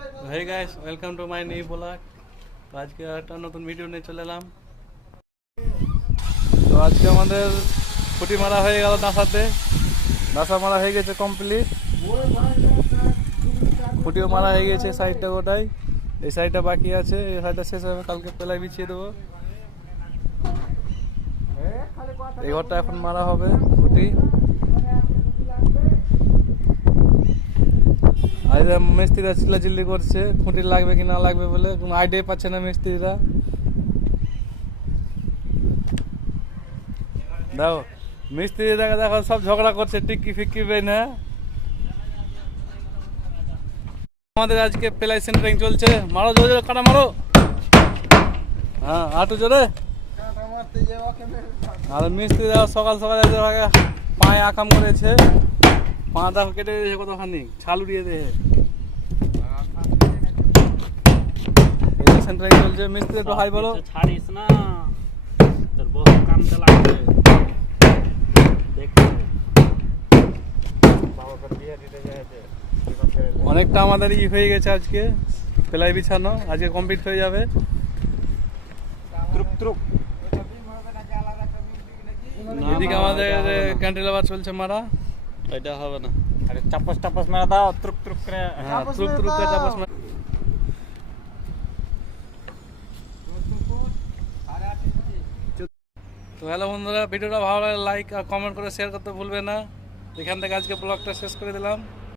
Hey guys, welcome to my new vlog. তো আজকে একটা নতুন ভিডিও নিয়ে চলে এলাম। তো আজকে আমাদের খুঁটি মারা হয়ে গেল দাসাতে। দাসা মারা হয়ে গেছে কমপ্লিট। খুঁটিও মারা হয়ে গেছে সাইডটা গোটাই। এই সাইডটা বাকি আছে, এই সাইডটা শেষ হবে, কালকে পেলাই বিছিয়ে দেবো। এই ঘরটা এখন মারা হবে খুঁটি। আর মিস্ত্রিরা চিল্লাচিল্লি করছে খুঁটি লাগবে কি না লাগবে বলে, কোনো আইডিয়া পাচ্ছে না মিস্ত্রিরা। দেখো মিস্ত্রিরা দেখো সব ঝগড়া করছে টিক্কি ফিক্কি না। আমাদের আজকে প্লাই সেন্টারিং চলছে। মারো জোরে জোরে কাটা মারো। হ্যাঁ আটু জোরে। আর মিস্ত্রিরা সকাল সকাল পায়ে আকাম করেছে, পাটা কেটে দিয়েছে কতখানি, ছাল উড়িয়ে দিয়েছে। সেন্টারিং চলছে। মিস্ত্রি একটু হাই বলো। ছাড়িস না, তোর বহু কামতে লাগবে। অনেকটা আমাদের হয়ে গেছে আজকে প্লাই বিছানো, আজকে কমপ্লিট হয়ে যাবে। এদিকে আমাদের ক্যান্টিলেভার চলছে মারা। এটা হবে না, আরে চাপস টাপস মেরা দাও, ত্রুক ত্রুক করে। হ্যাঁ ত্রুক ত্রুক করে চাপস মারা। তো হ্যালো বন্ধুরা, ভিডিওটা ভালো লাগলে লাইক আর কমেন্ট করে শেয়ার করতে ভুলবে না। এখান থেকে আজকে ব্লগটা শেষ করে দিলাম।